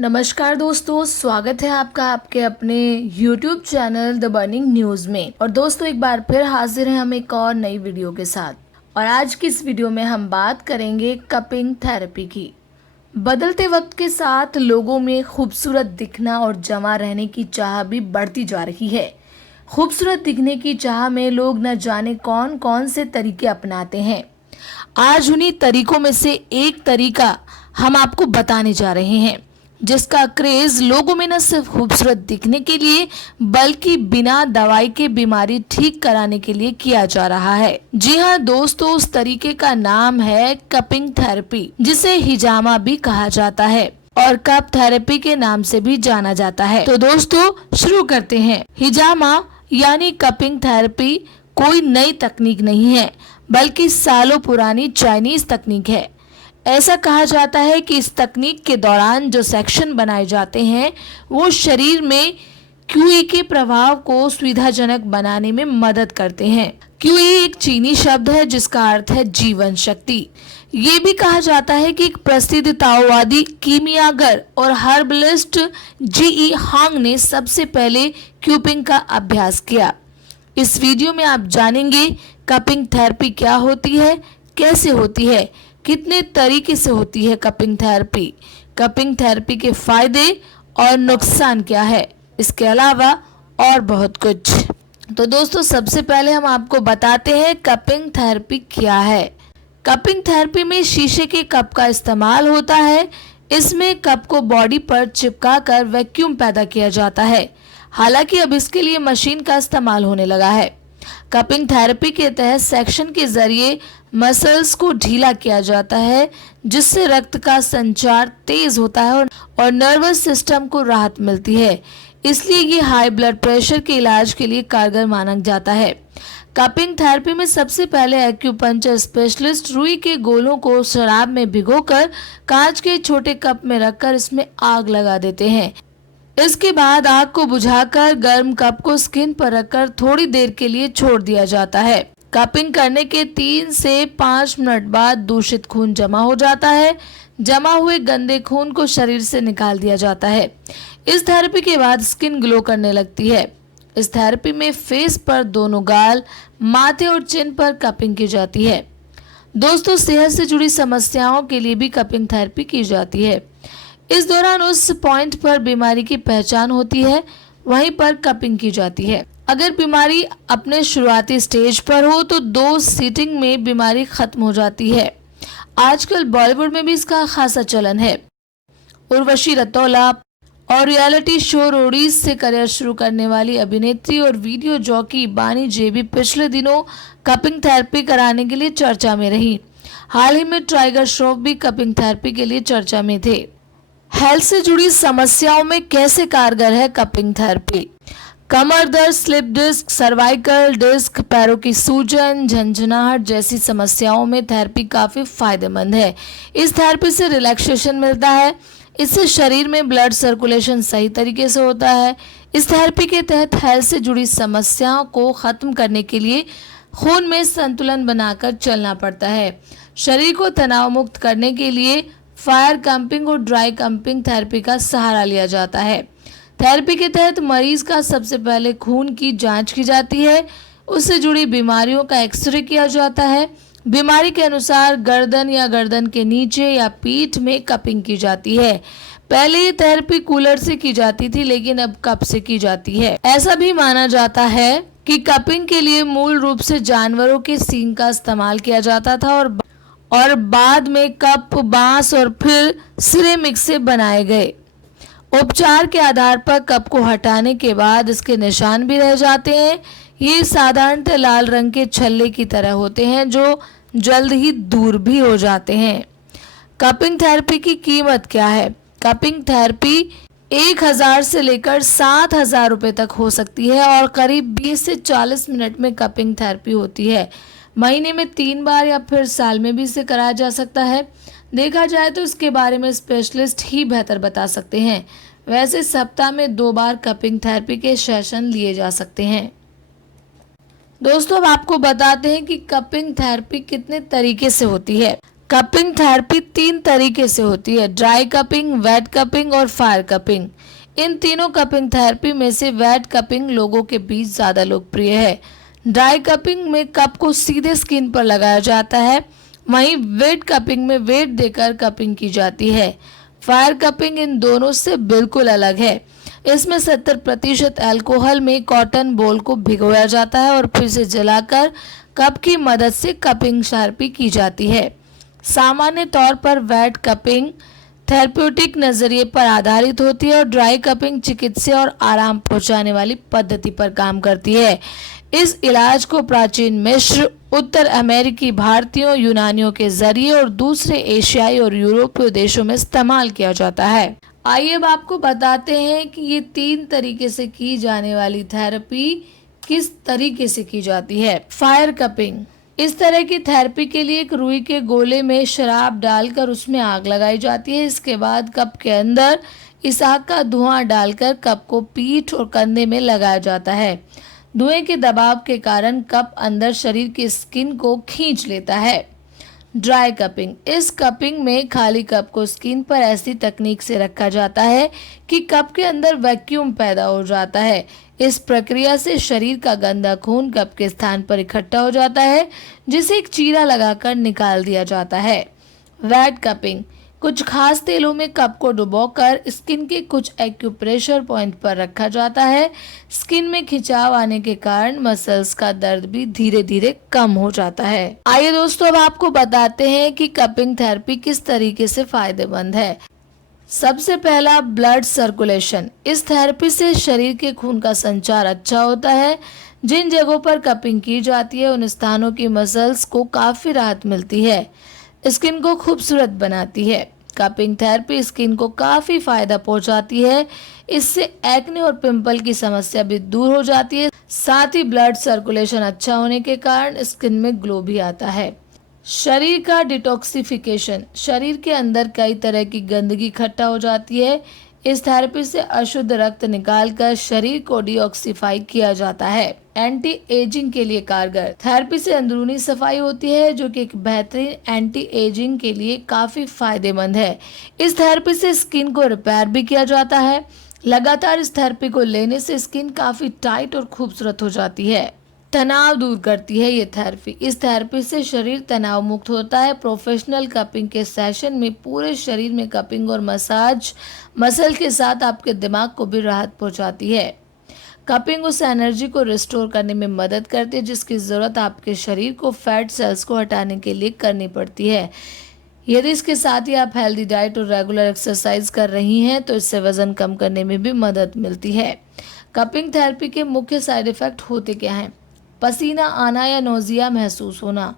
नमस्कार दोस्तों, स्वागत है आपका आपके अपने YouTube channel the burning news में। और दोस्तों एक बार फिर हाजिर हैं हम एक और नई वीडियो के साथ। और आज की इस वीडियो में हम बात करेंगे कपिंग थेरेपी की। बदलते वक्त के साथ लोगों में खूबसूरत दिखना और जमा रहने की चाह भी बढ़ती जा रही है। खूबसूरत दिखने की चाह में लोग न जाने कौन कौन से तरीके अपनाते हैं। आज उन्हीं तरीकों में से एक तरीका हम आपको बताने जा रहे हैं, जिसका क्रेज लोगों में न सिर्फ खूबसूरत दिखने के लिए बल्कि बिना दवाई के बीमारी ठीक कराने के लिए किया जा रहा है। जी हाँ दोस्तों, उस तरीके का नाम है कपिंग थेरेपी, जिसे हिजामा भी कहा जाता है और कप थेरेपी के नाम से भी जाना जाता है। तो दोस्तों शुरू करते हैं। हिजामा यानी कपिंग थेरेपी कोई नई तकनीक नहीं है, बल्कि सालों पुरानी चाइनीज तकनीक है। ऐसा कहा जाता है कि इस तकनीक के दौरान जो सेक्शन बनाए जाते हैं वो शरीर में क्यूई के प्रभाव को सुविधाजनक बनाने में मदद करते हैं। क्यूई एक चीनी शब्द है जिसका अर्थ है जीवन शक्ति। ये भी कहा जाता है कि एक प्रसिद्ध ताओवादी कीमियागर और हर्बलिस्ट जी हांग ने सबसे पहले क्यूपिंग का अभ्यास किया। इस वीडियो में आप जानेंगे कपिंग थेरेपी क्या होती है, कैसे होती है, कितने तरीके से होती है कपिंग थेरेपी के फायदे और नुकसान क्या है, इसके अलावा और बहुत कुछ। तो दोस्तों सबसे पहले हम आपको बताते हैं कपिंग थेरेपी क्या है। कपिंग थेरेपी में शीशे के कप का इस्तेमाल होता है। इसमें कप को बॉडी पर चिपका कर वैक्यूम पैदा किया जाता है। हालांकि अब इसके लिए मशीन का इस्तेमाल होने लगा है। कपिंग थेरेपी के तहत सेक्शन के जरिए मसल्स को ढीला किया जाता है, जिससे रक्त का संचार तेज होता है और नर्वस सिस्टम को राहत मिलती है। इसलिए ये हाई ब्लड प्रेशर के इलाज के लिए कारगर माना जाता है। कपिंग थेरेपी में सबसे पहले एक्यूपंक्चर स्पेशलिस्ट रुई के गोलों को शराब में भिगोकर कांच के छोटे कप में रखकर इसमें आग लगा देते हैं। इसके बाद आग को बुझाकर गर्म कप को स्किन पर रखकर थोड़ी देर के लिए छोड़ दिया जाता है। कपिंग करने के 3 से 5 मिनट बाद दूषित खून जमा हो जाता है। जमा हुए गंदे खून को शरीर से निकाल दिया जाता है। इस थेरेपी के बाद स्किन ग्लो करने लगती है। इस थेरेपी में फेस पर दोनों गाल, माथे और चिन पर कपिंग की जाती है। दोस्तों सेहत से जुड़ी समस्याओं के लिए भी कपिंग थेरेपी की जाती है। इस दौरान उस पॉइंट पर बीमारी की पहचान होती है, वहीं पर कपिंग की जाती है। अगर बीमारी अपने शुरुआती स्टेज पर हो तो 2 सीटिंग में बीमारी खत्म हो जाती है। आजकल बॉलीवुड में भी इसका खासा चलन है। उर्वशी रतौला और रियलिटी शो रोडीज से करियर शुरू करने वाली अभिनेत्री और वीडियो जॉकी बानी जे भी पिछले दिनों कपिंग थेरेपी कराने के लिए चर्चा में रही। हाल ही में टाइगर श्रॉफ भी कपिंग थेरेपी के लिए चर्चा में थे। हेल्थ से जुड़ी समस्याओं में कैसे कारगर है कपिंग थेरेपी? कमर दर्द, स्लिप डिस्क, सर्वाइकल डिस्क, पैरों की सूजन, झंझनाहट जैसी समस्याओं में थेरेपी काफी फायदेमंद है। इस थेरेपी से रिलैक्सेशन मिलता है। इससे शरीर में ब्लड सर्कुलेशन सही तरीके से होता है। इस थेरेपी के तहत हेल्थ से जुड़ी समस्याओं को खत्म करने के लिए खून में संतुलन बनाकर चलना पड़ता है। शरीर को तनाव मुक्त करने के लिए फायर कम्पिंग और ड्राई कम्पिंग थेरेपी का सहारा लिया जाता है। थेरेपी के तहत मरीज का सबसे पहले खून की जांच की जाती है। उससे जुड़ी बीमारियों का एक्सरे किया जाता है। बीमारी के अनुसार गर्दन या गर्दन के नीचे या पीठ में कपिंग की जाती है। पहले ये थेरेपी कूलर से की जाती थी, लेकिन अब कप से की जाती है। ऐसा भी माना जाता है कि कपिंग के लिए मूल रूप से जानवरों के सींग का इस्तेमाल किया जाता था और बाद में कप, बांस और फिर सिरेमिक से बनाए गए। उपचार के आधार पर कप को हटाने के बाद इसके निशान भी रह जाते हैं। ये साधारणतः लाल रंग के छल्ले की तरह होते हैं जो जल्द ही दूर भी हो जाते हैं। कपिंग थेरेपी की कीमत क्या है? कपिंग थेरेपी 1000 से लेकर 7000 रुपये तक हो सकती है और करीब 20 से 40 मिनट में कपिंग थेरेपी होती है। महीने में 3 बार या फिर साल में भी इसे कराया जा सकता है। देखा जाए तो इसके बारे में स्पेशलिस्ट ही बेहतर बता सकते हैं। वैसे सप्ताह में 2 बार कपिंग थेरेपी के सेशन लिए जा सकते हैं। दोस्तों अब आपको बताते हैं कि कपिंग थेरेपी कितने तरीके से होती है। कपिंग थेरेपी 3 तरीके से होती है, ड्राई कपिंग, वेट कपिंग और फायर कपिंग। इन तीनों कपिंग थेरेपी में से वेट कपिंग लोगों के बीच ज़्यादा लोकप्रिय है। ड्राई कपिंग में कप को सीधे स्किन पर लगाया जाता है, वहीं वेट कपिंग में वेट देकर कपिंग की जाती है। फायर कपिंग इन दोनों से बिल्कुल अलग है। इसमें 70% अल्कोहल में कॉटन बॉल को भिगोया जाता है और फिर से जलाकर कप की मदद से कपिंग थेरेपी की जाती है। सामान्य तौर पर वेट कपिंग थेरेप्यूटिक नजरिए पर आधारित होती है और ड्राई कपिंग चिकित्सा और आराम पहुंचाने वाली पद्धति पर काम करती है। इस इलाज को प्राचीन मिस्र, उत्तर अमेरिकी भारतीयों, यूनानियों के जरिए और दूसरे एशियाई और यूरोपीय देशों में इस्तेमाल किया जाता है। आइए अब आपको बताते हैं कि ये 3 तरीके से की जाने वाली थेरेपी किस तरीके से की जाती है। फायर कपिंग, इस तरह की थेरेपी के लिए एक रुई के गोले में शराब डालकर उसमें आग लगाई जाती है। इसके बाद कप के अंदर इस आग का धुआं डालकर कप को पीठ और कंधे में लगाया जाता है। धुएं के दबाव के कारण कप अंदर शरीर की स्किन को खींच लेता है। ड्राई कपिंग, इस कपिंग में खाली कप को स्किन पर ऐसी तकनीक से रखा जाता है कि कप के अंदर वैक्यूम पैदा हो जाता है। इस प्रक्रिया से शरीर का गंदा खून कप के स्थान पर इकट्ठा हो जाता है, जिसे एक चीरा लगाकर निकाल दिया जाता है। वेट कपिंग, कुछ खास तेलों में कप को डुबोकर स्किन के कुछ एक्यूप्रेशर पॉइंट पर रखा जाता है। स्किन में खिंचाव आने के कारण मसल्स का दर्द भी धीरे धीरे कम हो जाता है। आइए दोस्तों अब आपको बताते हैं कि कपिंग थेरेपी किस तरीके से फायदेमंद है। सबसे पहला, ब्लड सर्कुलेशन। इस थेरेपी से शरीर के खून का संचार अच्छा होता है। जिन जगहों पर कपिंग की जाती है उन स्थानों की मसल्स को काफी राहत मिलती है, स्किन को खूबसूरत बनाती है। कपिंग थेरेपी स्किन को काफी फायदा पहुंचाती है। इससे एक्ने और पिंपल की समस्या भी दूर हो जाती है। साथ ही ब्लड सर्कुलेशन अच्छा होने के कारण स्किन में ग्लो भी आता है। शरीर का डिटॉक्सिफिकेशन, शरीर के अंदर कई तरह की गंदगी इकट्ठा हो जाती है। इस थेरेपी से अशुद्ध रक्त निकालकर शरीर को डिऑक्सीफाई किया जाता है। एंटी एजिंग के लिए कारगर, थेरेपी से अंदरूनी सफाई होती है जो कि एक बेहतरीन एंटी एजिंग के लिए काफी फायदेमंद है। इस थेरेपी से स्किन को रिपेयर भी किया जाता है। लगातार इस थेरेपी को लेने से स्किन काफी टाइट और खूबसूरत हो जाती है। तनाव दूर करती है ये थेरेपी। इस थेरेपी से शरीर तनाव मुक्त होता है। प्रोफेशनल कपिंग के सेशन में पूरे शरीर में कपिंग और मसाज मसल के साथ आपके दिमाग को भी राहत पहुंचाती है। कपिंग उस एनर्जी को रिस्टोर करने में मदद करती है जिसकी ज़रूरत आपके शरीर को फैट सेल्स को हटाने के लिए करनी पड़ती है। यदि इसके साथ ही आप हेल्दी डाइट और रेगुलर एक्सरसाइज कर रही हैं तो इससे वजन कम करने में भी मदद मिलती है। कपिंग थेरेपी के मुख्य साइड इफ़ेक्ट होते क्या हैं? पसीना आना या नोजिया महसूस होना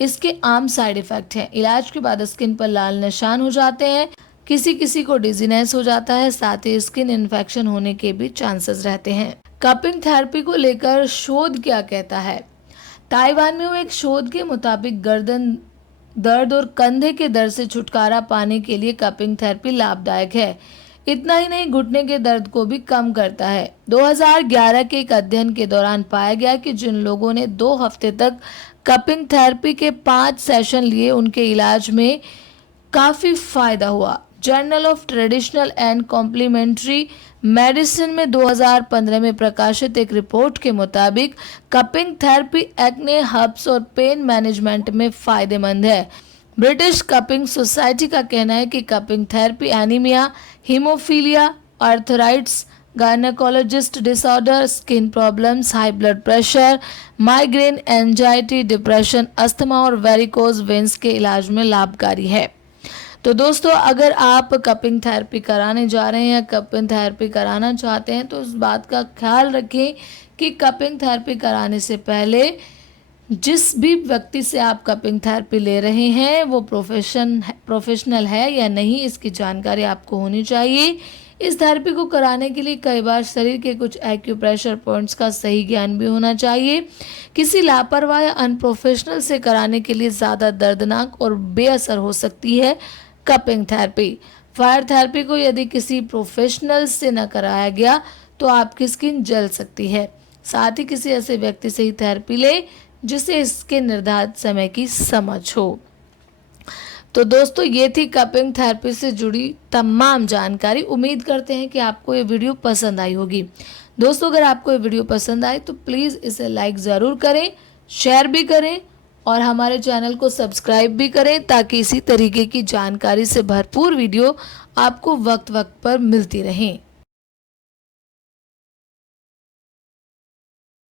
इसके आम साइड इफ़ेक्ट हैं। इलाज के बाद स्किन पर लाल निशान हो जाते हैं। किसी किसी को डिजीनेस हो जाता है। साथ ही स्किन इन्फेक्शन होने के भी चांसेस रहते हैं। कपिंग थेरेपी को लेकर शोध क्या कहता है? ताइवान में हुए एक शोध के मुताबिक गर्दन दर्द और कंधे के दर्द से छुटकारा पाने के लिए कपिंग थेरेपी लाभदायक है। इतना ही नहीं, घुटने के दर्द को भी कम करता है। 2011 के एक अध्ययन के दौरान पाया गया कि जिन लोगों ने 2 हफ्ते तक कपिंग थेरेपी के 5 सेशन लिए उनके इलाज में काफ़ी फायदा हुआ। Journal of traditional and complementary medicine में 2015 में प्रकाशित एक रिपोर्ट के मुताबिक कपिंग थेरेपी एक्ने, हर्ब्स और पेन मैनेजमेंट में फायदेमंद है। ब्रिटिश कपिंग सोसाइटी का कहना है कि cupping therapy anaemia, haemophilia, arthritis, gynaecologist disorder, skin problems, high blood pressure, migraine, anxiety, depression, asthma और वेरिकोज वेन्स के इलाज में लाभकारी है। तो दोस्तों, अगर आप कपिंग थेरेपी कराने जा रहे हैं या कपिंग थेरेपी कराना चाहते हैं तो इस बात का ख्याल रखें कि कपिंग थेरेपी कराने से पहले जिस भी व्यक्ति से आप कपिंग थेरेपी ले रहे हैं वो प्रोफेशनल है या नहीं, इसकी जानकारी आपको होनी चाहिए। इस थेरेपी को कराने के लिए कई बार शरीर के कुछ एक्यूप्रेशर पॉइंट्स का सही ज्ञान भी होना चाहिए। किसी लापरवाह या अनप्रोफेशनल से कराने के लिए ज़्यादा दर्दनाक और बेअसर हो सकती है कपिंग थेरेपी। फायर थेरेपी को यदि किसी प्रोफेशनल से न कराया गया तो आपकी स्किन जल सकती है। साथ ही किसी ऐसे व्यक्ति से ही थेरेपी ले जिसे इसके निर्धारित समय की समझ हो। तो दोस्तों ये थी कपिंग थेरेपी से जुड़ी तमाम जानकारी। उम्मीद करते हैं कि आपको ये वीडियो पसंद आई होगी। दोस्तों अगर आपको ये वीडियो पसंद आए तो प्लीज़ इसे लाइक ज़रूर करें, शेयर भी करें और हमारे चैनल को सब्सक्राइब भी करें ताकि इसी तरीके की जानकारी से भरपूर वीडियो आपको वक्त वक्त पर मिलती रहें।